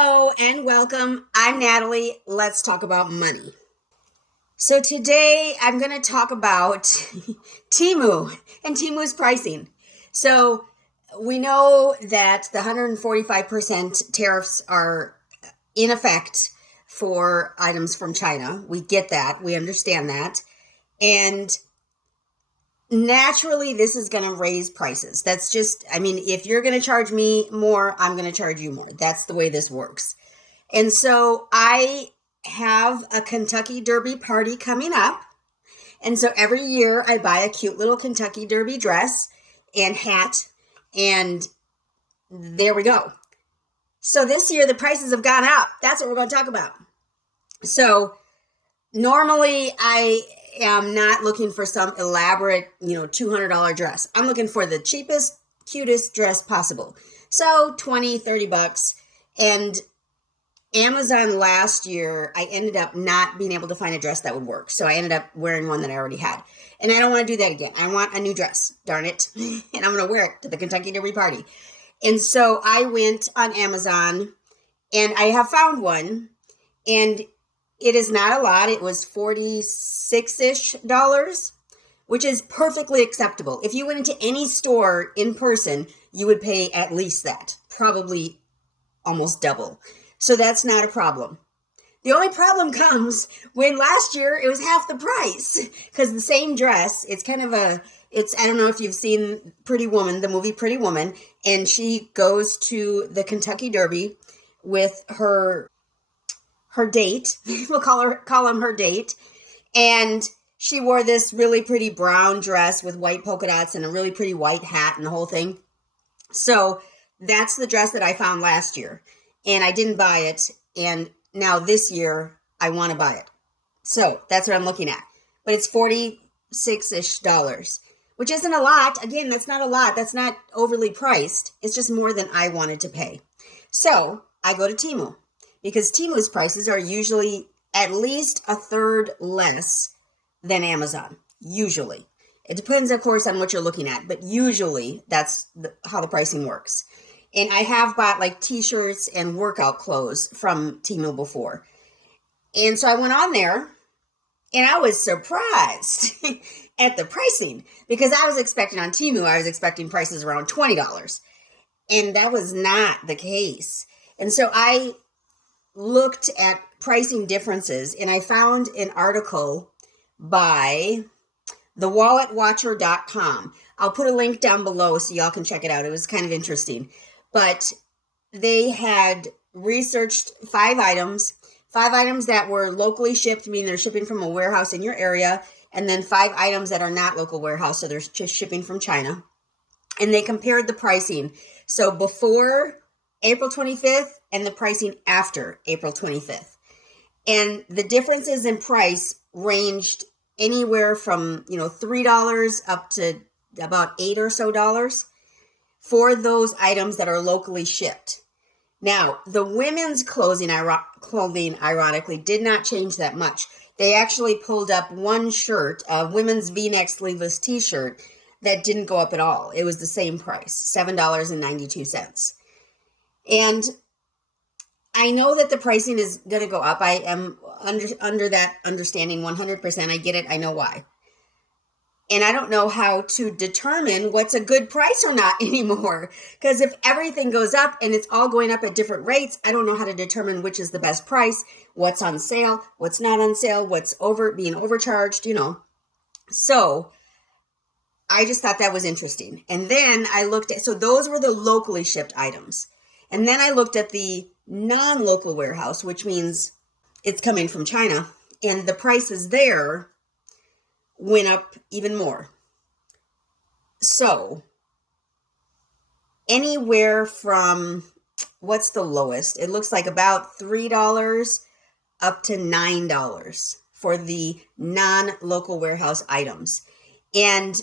Hello and welcome. I'm Natalie. Let's talk about money. So today I'm going to talk about Temu and Temu's pricing. So we know that the 145% tariffs are in effect for items from China. We get that. We understand that. And naturally, this is going to raise prices. That's just, if you're going to charge me more, I'm going to charge you more. That's the way this works. And so I have a Kentucky Derby party coming up. And so every year I buy a cute little Kentucky Derby dress and hat. And there we go. So this year the prices have gone up. That's what we're going to talk about. So normally I am not looking for some elaborate, $200 dress. I'm looking for the cheapest, cutest dress possible. So 20, 30 bucks. And Amazon last year, I ended up not being able to find a dress that would work. So I ended up wearing one that I already had. And I don't want to do that again. I want a new dress, darn it. And I'm going to wear it to the Kentucky Derby party. And so I went on Amazon and I have found one. And it is not a lot. It was $46-ish, which is perfectly acceptable. If you went into any store in person, you would pay at least that, probably almost double. So that's not a problem. The only problem comes when last year it was half the price because the same dress, I don't know if you've seen Pretty Woman, the movie Pretty Woman, and she goes to the Kentucky Derby with her date. We'll call him her date. And she wore this really pretty brown dress with white polka dots and a really pretty white hat and the whole thing. So that's the dress that I found last year. And I didn't buy it. And now this year, I want to buy it. So that's what I'm looking at. But it's $46-ish, which isn't a lot. Again, that's not a lot. That's not overly priced. It's just more than I wanted to pay. So I go to Temu because Temu's prices are usually at least a third less than Amazon. Usually. It depends, of course, on what you're looking at. But usually, that's how the pricing works. And I have bought like t-shirts and workout clothes from Temu before. And so I went on there and I was surprised at the pricing because I was expecting on Temu, I was expecting prices around $20. And that was not the case. And so I looked at pricing differences and I found an article by thewalletwatcher.com. I'll put a link down below so y'all can check it out. It was kind of interesting. But they had researched five items that were locally shipped, meaning they're shipping from a warehouse in your area, and then 5 items that are not local warehouse, so they're just shipping from China. And they compared the pricing. So before April 25th and the pricing after April 25th. And the differences in price ranged anywhere from, $3 up to about $8 or so for those items that are locally shipped. Now, the women's clothing, ironically, did not change that much. They actually pulled up one shirt, a women's V-neck sleeveless t-shirt, that didn't go up at all. It was the same price, $7.92. And I know that the pricing is going to go up. I am under that understanding 100%. I get it. I know why. And I don't know how to determine what's a good price or not anymore. Because if everything goes up and it's all going up at different rates, I don't know how to determine which is the best price, what's on sale, what's not on sale, what's being overcharged, So I just thought that was interesting. And then I looked at, so those were the locally shipped items. And then I looked at the non-local warehouse, which means it's coming from China. And the prices there went up even more. So anywhere from, what's the lowest? It looks like about $3 up to $9 for the non-local warehouse items. And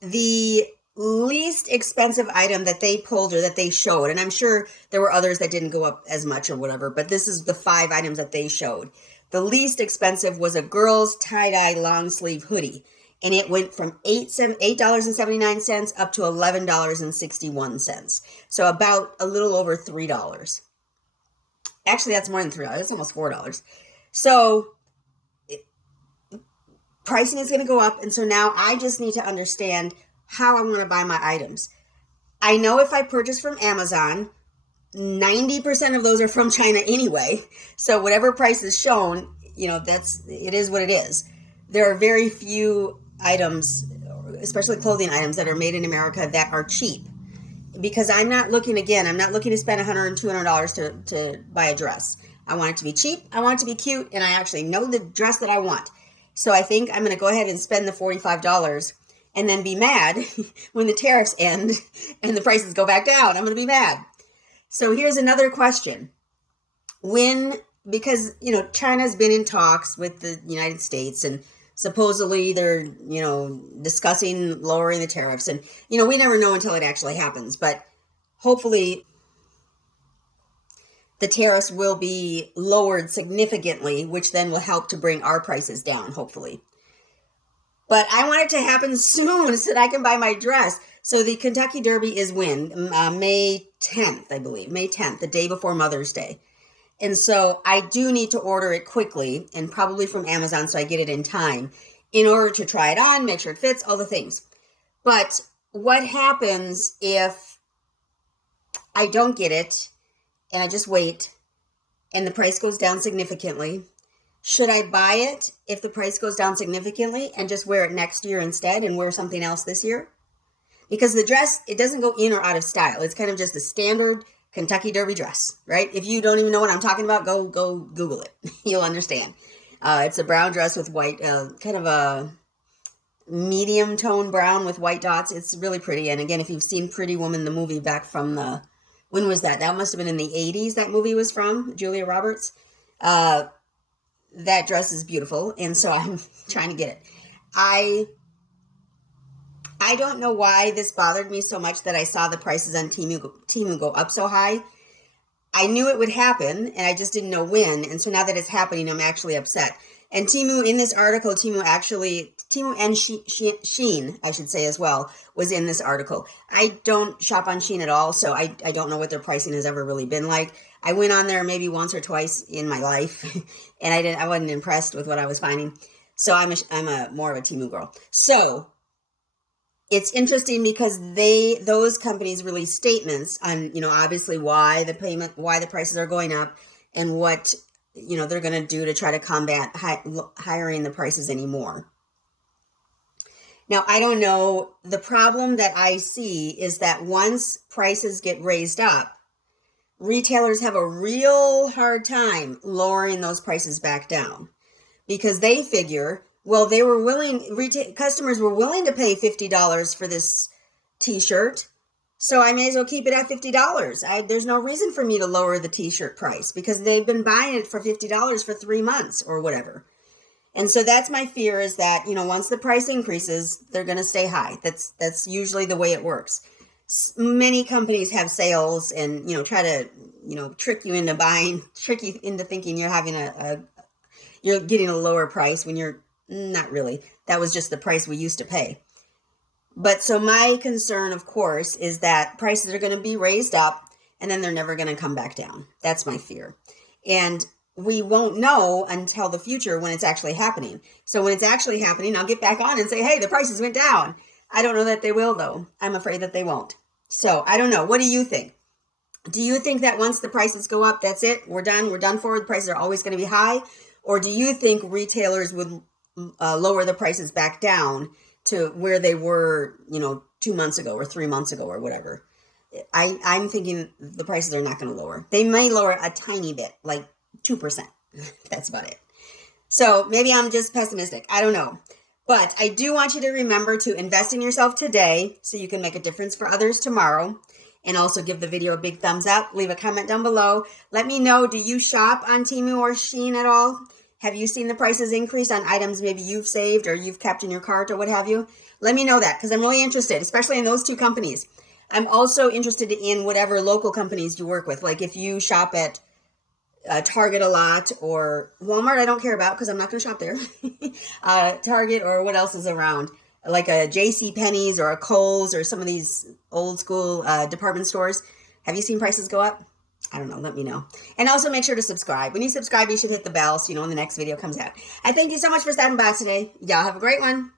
the least expensive item that they pulled or that they showed, and I'm sure there were others that didn't go up as much or whatever, but this is the 5 items that they showed. The least expensive was a girl's tie-dye long sleeve hoodie, and it went from $8.79 up to $11.61. So about a little over $3. Actually, that's more than $3. That's almost $4. So pricing is going to go up. And so now I just need to understand how I'm going to buy my items. I know if I purchase from Amazon, 90% of those are from China anyway. So whatever price is shown, it is what it is. There are very few items, especially clothing items, that are made in America that are cheap. Because I'm not looking to spend $100 and $200 to buy a dress. I want it to be cheap. I want it to be cute. And I actually know the dress that I want. So I think I'm going to go ahead and spend the $45 and then be mad when the tariffs end and the prices go back down. I'm going to be mad. So here's another question. Because China's been in talks with the United States, and supposedly they're, discussing lowering the tariffs. And, we never know until it actually happens. But hopefully the tariffs will be lowered significantly, which then will help to bring our prices down, hopefully. But I want it to happen soon so that I can buy my dress. So the Kentucky Derby is when? May 10th, I believe. May 10th, the day before Mother's Day. And so I do need to order it quickly, and probably from Amazon so I get it in time, in order to try it on, make sure it fits, all the things. But what happens if I don't get it and I just wait and the price goes down significantly? Should I buy it if the price goes down significantly and just wear it next year instead and wear something else this year? Because the dress, it doesn't go in or out of style. It's kind of just a standard Kentucky Derby dress, right? If you don't even know what I'm talking about, go Google it. You'll understand. It's a brown dress with white, kind of a medium tone brown with white dots. It's really pretty. And again, if you've seen Pretty Woman, the movie back from when was that? That must have been in the 80s that movie was from, Julia Roberts. That dress is beautiful, and so I'm trying to get it. I don't know why this bothered me so much that I saw the prices on Temu go up so high. I knew it would happen, and I just didn't know when, and so now that it's happening, I'm actually upset. And Temu, in this article, Temu and Shein, I should say as well, was in this article. I don't shop on Shein at all, so I don't know what their pricing has ever really been like. I went on there maybe once or twice in my life, and I wasn't impressed with what I was finding. So I'm more of a Temu girl. So it's interesting because those companies release statements on, obviously why the prices are going up and what, they're going to do to try to combat hiring the prices anymore. Now, I don't know. The problem that I see is that once prices get raised up, retailers have a real hard time lowering those prices back down because they figure, well, customers were willing to pay $50 for this t-shirt, so I may as well keep it at $50. There's no reason for me to lower the t-shirt price because they've been buying it for $50 for 3 months or whatever. And so that's my fear, is that, once the price increases, they're going to stay high. That's usually the way it works. Many companies have sales and, try to, trick you into thinking you're having you're getting a lower price when you're not really. That was just the price we used to pay. But so my concern, of course, is that prices are going to be raised up and then they're never going to come back down. That's my fear. And we won't know until the future when it's actually happening. So when it's actually happening, I'll get back on and say, hey, the prices went down. I don't know that they will, though. I'm afraid that they won't. So I don't know. What do you think? Do you think that once the prices go up, that's it? We're done. We're done for. The prices are always going to be high? Or do you think retailers would lower the prices back down to where they were, 2 months ago or 3 months ago or whatever? I'm thinking the prices are not going to lower. They may lower a tiny bit, like 2%. That's about it. So maybe I'm just pessimistic. I don't know. But I do want you to remember to invest in yourself today so you can make a difference for others tomorrow. And also give the video a big thumbs up. Leave a comment down below. Let me know, do you shop on Temu or Shein at all? Have you seen the prices increase on items maybe you've saved or you've kept in your cart or what have you? Let me know that because I'm really interested, especially in those two companies. I'm also interested in whatever local companies you work with. Like if you shop at Target a lot or Walmart, I don't care about because I'm not going to shop there. Target or what else is around? Like a JCPenney's or a Kohl's or some of these old school department stores. Have you seen prices go up? I don't know. Let me know. And also make sure to subscribe. When you subscribe, you should hit the bell so you know when the next video comes out. I thank you so much for stopping by today. Y'all have a great one.